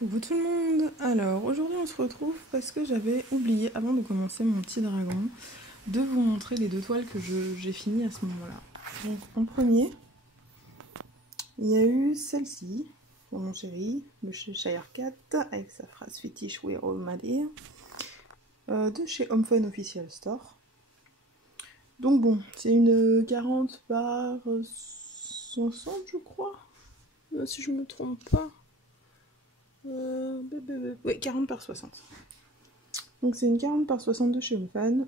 Coucou tout le monde. Alors aujourd'hui on se retrouve parce que j'avais oublié avant de commencer mon petit dragon de vous montrer les deux toiles que j'ai finies à ce moment-là. Donc en premier, il y a eu celle-ci pour mon chéri, le Cheshire Cat avec sa phrase fétiche We All Mad Here de chez Home Fun Official Store. Donc bon, c'est une 40 par 60 je crois, si je me trompe pas. Oui, 40 par 60. Donc c'est une 40 par 60 de chez Home Fun.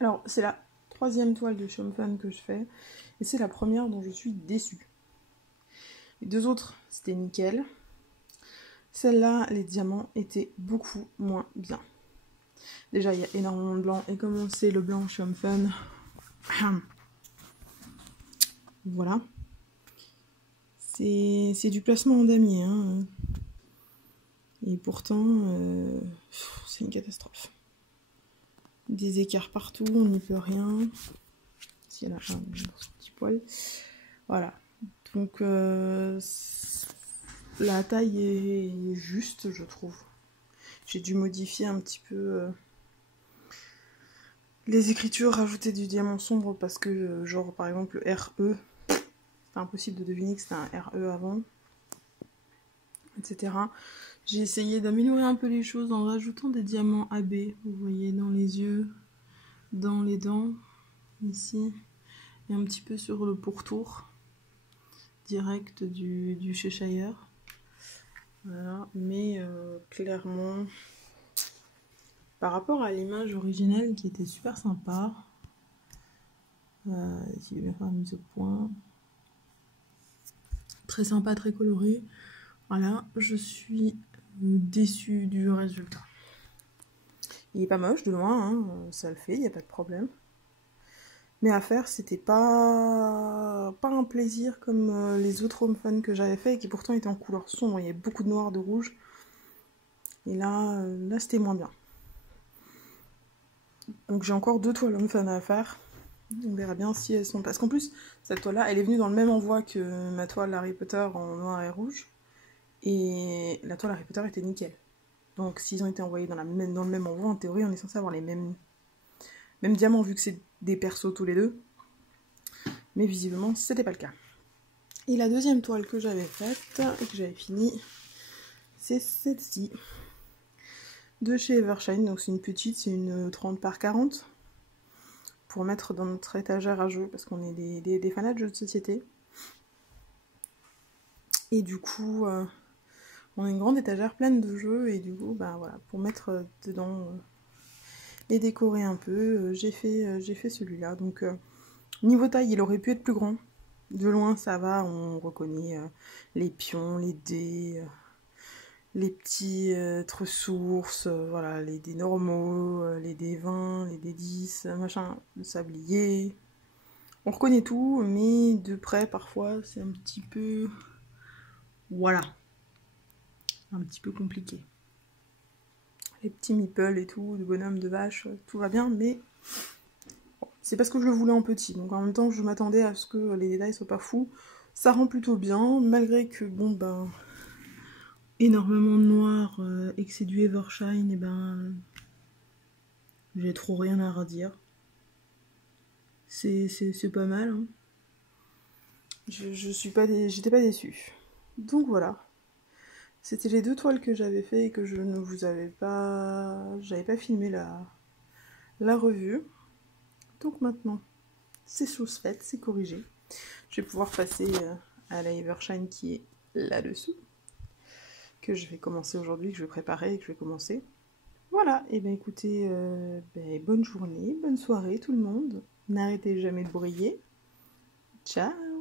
Alors c'est la troisième toile de chez Home Fun que je fais. Et c'est la première dont je suis déçue. Les deux autres, c'était nickel. Celle-là, les diamants étaient beaucoup moins bien. Déjà, il y a énormément de blanc. Et comme on sait, le blanc chez Home Fun... voilà. C'est du placement en damier. Hein. Et pourtant, c'est une catastrophe. Des écarts partout, on n'y peut rien. Si elle a un petit poil. Voilà. Donc, la taille est juste, je trouve. J'ai dû modifier un petit peu les écritures, rajouter du diamant sombre parce que, genre, par exemple, le RE, c'était impossible de deviner que c'était un RE avant, etc. J'ai essayé d'améliorer un peu les choses en rajoutant des diamants AB, vous voyez, dans les yeux, dans les dents, ici, et un petit peu sur le pourtour direct du Cheshire. Voilà, mais clairement, par rapport à l'image originelle qui était super sympa, ici il est bien fait la mise au point, très sympa, très coloré, voilà, je suis déçue du résultat. Il est pas moche de loin, hein, ça le fait, il n'y a pas de problème. Mais à faire, c'était pas un plaisir comme les autres Home Fun que j'avais fait et qui pourtant étaient en couleur sombre. Il y avait beaucoup de noir, de rouge. Et là c'était moins bien. Donc j'ai encore deux toiles Home Fun à faire. On verra bien si elles sont... Parce qu'en plus, cette toile-là, elle est venue dans le même envoi que ma toile Harry Potter en noir et rouge. Et la toile Harry Potter était nickel. Donc s'ils ont été envoyés dans le même envoi, en théorie, on est censé avoir les mêmes diamants vu que c'est des persos tous les deux. Mais visiblement, c'était pas le cas. Et la deuxième toile que j'avais faite et que j'avais finie, c'est celle-ci. De chez Evershine, donc c'est une petite, c'est une 30 par 40. Pour mettre dans notre étagère à jeux, parce qu'on est des fanats de jeux de société. Et du coup, on a une grande étagère pleine de jeux, et du coup, ben voilà, pour mettre dedans et décorer un peu, j'ai fait celui-là. Donc, niveau taille, il aurait pu être plus grand. De loin, ça va, on reconnaît les pions, les dés, les petits ressources, voilà, les dés normaux, les dés 20, les dés 10, machin, le sablier. On reconnaît tout, mais de près, parfois, c'est un petit peu... Voilà. Un petit peu compliqué. Les petits meeples et tout, de bonhommes, de vaches, tout va bien, mais... Bon, c'est parce que je le voulais en petit, donc en même temps, je m'attendais à ce que les détails soient pas fous. Ça rend plutôt bien, malgré que, bon, ben... énormément de noir et que c'est du Evershine, et ben... j'ai trop rien à redire. C'est pas mal, hein. J'étais pas déçue. Donc voilà. C'était les deux toiles que j'avais fait et que je ne vous avais pas... J'avais pas filmé la revue. Donc maintenant, c'est chose faite, c'est corrigé. Je vais pouvoir passer à la Evershine qui est là-dessous. Que je vais commencer aujourd'hui, que je vais préparer et que je vais commencer. Voilà, et bien écoutez, bonne journée, bonne soirée tout le monde. N'arrêtez jamais de briller. Ciao!